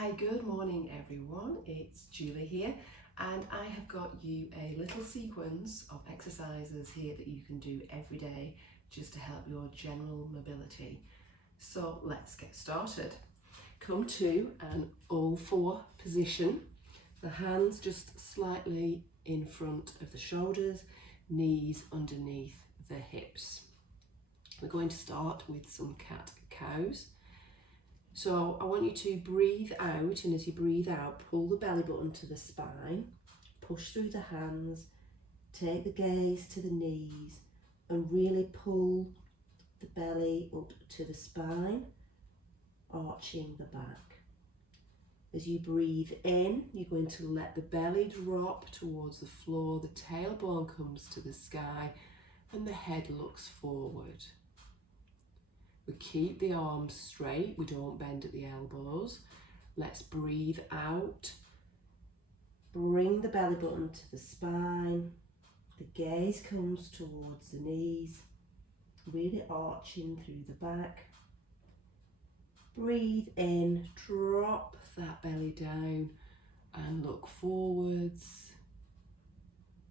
Hi, good morning everyone. It's Julie here and I have got you a little sequence of exercises here that you can do every day just to help your general mobility. So let's get started. Come to an all four position. The hands just slightly in front of the shoulders, knees underneath the hips. We're going to start with some cat-cows. So I want you to breathe out, and as you breathe out, pull the belly button to the spine, push through the hands, take the gaze to the knees and really pull the belly up to the spine, arching the back. As you breathe in, you're going to let the belly drop towards the floor, the tailbone comes to the sky and the head looks forward. We keep the arms straight, we don't bend at the elbows. Let's breathe out. Bring the belly button to the spine. The gaze comes towards the knees, really arching through the back. Breathe in, drop that belly down and look forwards.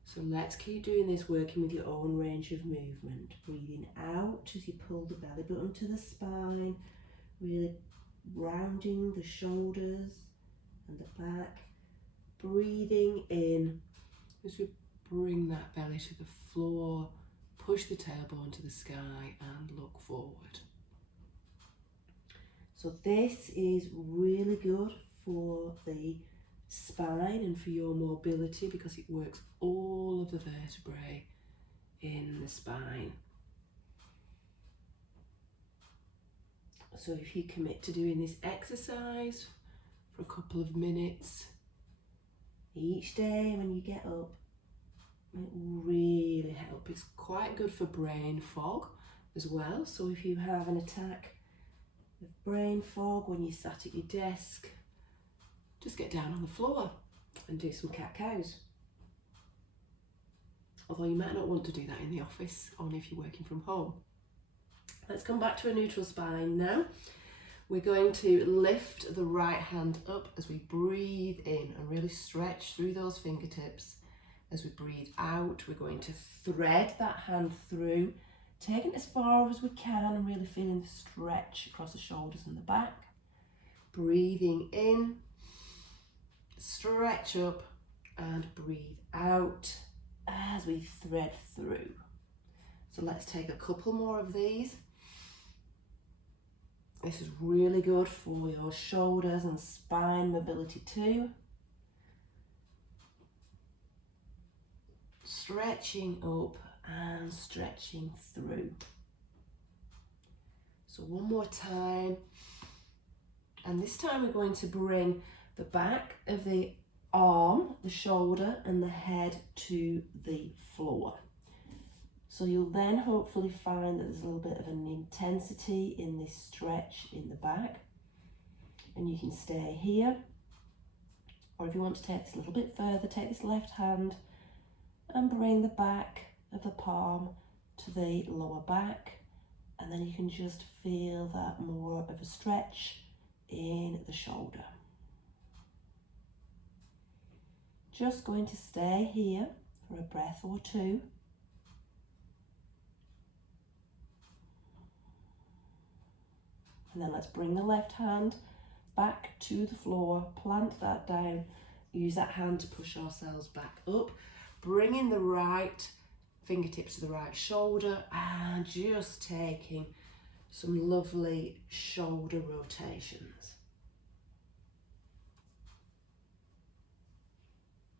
So let's keep doing this, working with your own range of movement. Breathing out as you pull the belly button to the spine, really rounding the shoulders and the back. Breathing in as we bring that belly to the floor, push the tailbone to the sky and look forward. So this is really good for the spine and for your mobility because it works all of the vertebrae in the spine. So if you commit to doing this exercise for a couple of minutes each day when you get up, it will really help. It's quite good for brain fog as well. So if you have an attack of brain fog when you sat at your desk, just get down on the floor and do some cat-cows. Although you might not want to do that in the office, only if you're working from home. Let's come back to a neutral spine now. We're going to lift the right hand up as we breathe in and really stretch through those fingertips. As we breathe out, we're going to thread that hand through, taking it as far as we can and really feeling the stretch across the shoulders and the back. Breathing in, stretch up and breathe out as we thread through. So let's take a couple more of these. This is really good for your shoulders and spine mobility too. Stretching up and stretching through. So one more time. And this time we're going to bring the back of the arm, the shoulder and the head to the floor. So you'll then hopefully find that there's a little bit of an intensity in this stretch in the back. And you can stay here. Or if you want to take this a little bit further, take this left hand and bring the back of the palm to the lower back. And then you can just feel that more of a stretch in the shoulder. Just going to stay here for a breath or two. And then let's bring the left hand back to the floor, plant that down, use that hand to push ourselves back up, bringing the right fingertips to the right shoulder and just taking some lovely shoulder rotations.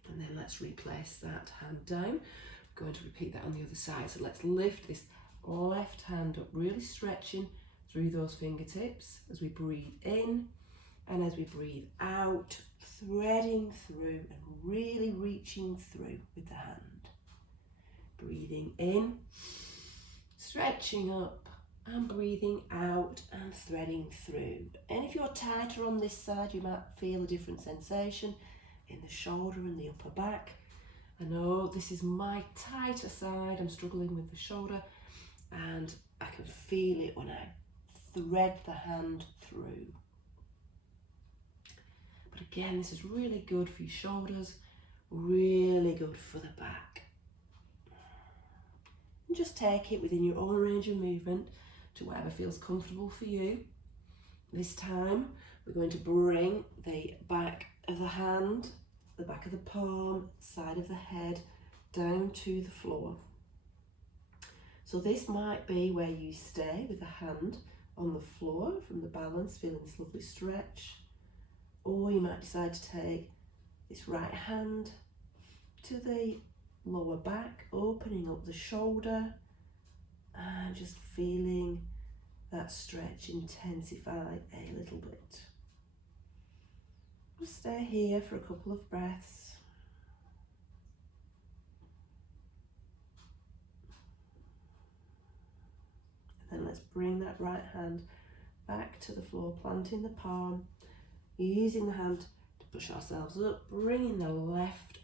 And then let's replace that hand down. We're going to repeat that on the other side. So let's lift this left hand up, really stretching through those fingertips as we breathe in and as we breathe out, threading through and really reaching through with the hand. Breathing in, stretching up and breathing out and threading through. And if you're tighter on this side, you might feel a different sensation in the shoulder and the upper back. I know this is my tighter side. I'm struggling with the shoulder and I can feel it when I thread the hand through. Again, this is really good for your shoulders, really good for the back. And just take it within your own range of movement to whatever feels comfortable for you. This time, we're going to bring the back of the hand, the back of the palm, side of the head, down to the floor. So this might be where you stay with the hand on the floor from the balance, feeling this lovely stretch. Or you might decide to take this right hand to the lower back, opening up the shoulder and just feeling that stretch intensify a little bit. Just stay here for a couple of breaths. And then let's bring that right hand back to the floor, planting the palm, using the hand to push ourselves up, bringing the left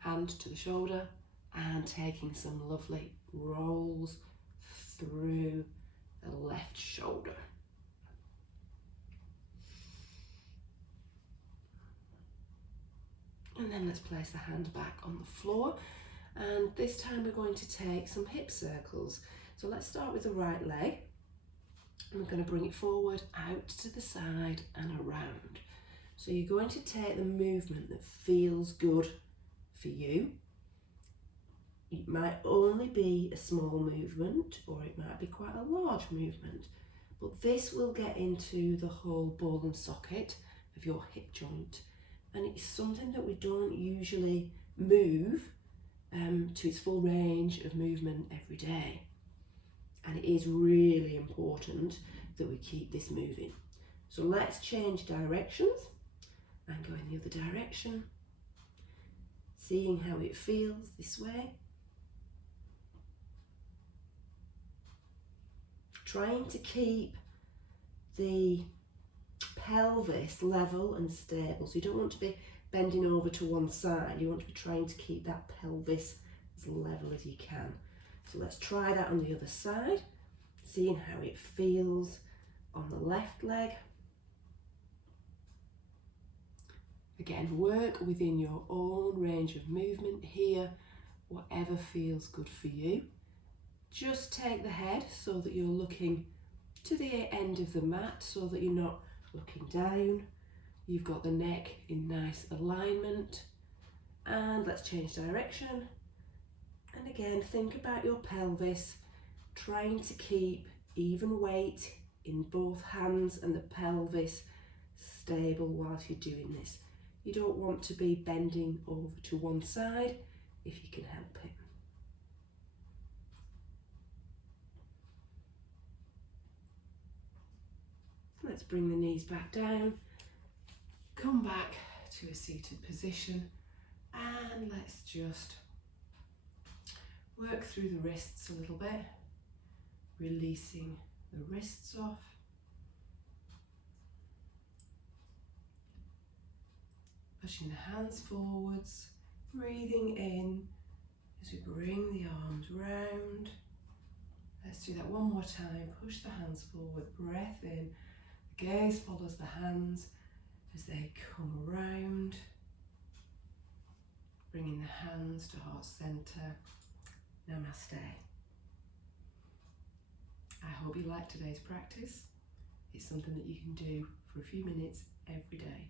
hand to the shoulder and taking some lovely rolls through the left shoulder. And then let's place the hand back on the floor, and this time we're going to take some hip circles. So let's start with the right leg, and we're going to bring it forward, out to the side and around. So you're going to take the movement that feels good for you. It might only be a small movement, or it might be quite a large movement, but this will get into the whole ball and socket of your hip joint, and it's something that we don't usually move to its full range of movement every day, and it is really important that we keep this moving. So let's change directions and go in the other direction, seeing how it feels this way. Trying to keep the pelvis level and stable. So you don't want to be bending over to one side. You want to be trying to keep that pelvis as level as you can. So let's try that on the other side, seeing how it feels on the left leg. Again, work within your own range of movement here, whatever feels good for you. Just take the head so that you're looking to the end of the mat, so that you're not looking down. You've got the neck in nice alignment. And let's change direction. And again, think about your pelvis, trying to keep even weight in both hands and the pelvis stable whilst you're doing this. You don't want to be bending over to one side if you can help it. Let's bring the knees back down, come back to a seated position, and let's just work through the wrists a little bit, releasing the wrists off. Pushing the hands forwards, breathing in as we bring the arms round. Let's do that one more time. Push the hands forward, breath in. The gaze follows the hands as they come around. Bringing the hands to heart center. Namaste. I hope you liked today's practice. It's something that you can do for a few minutes every day.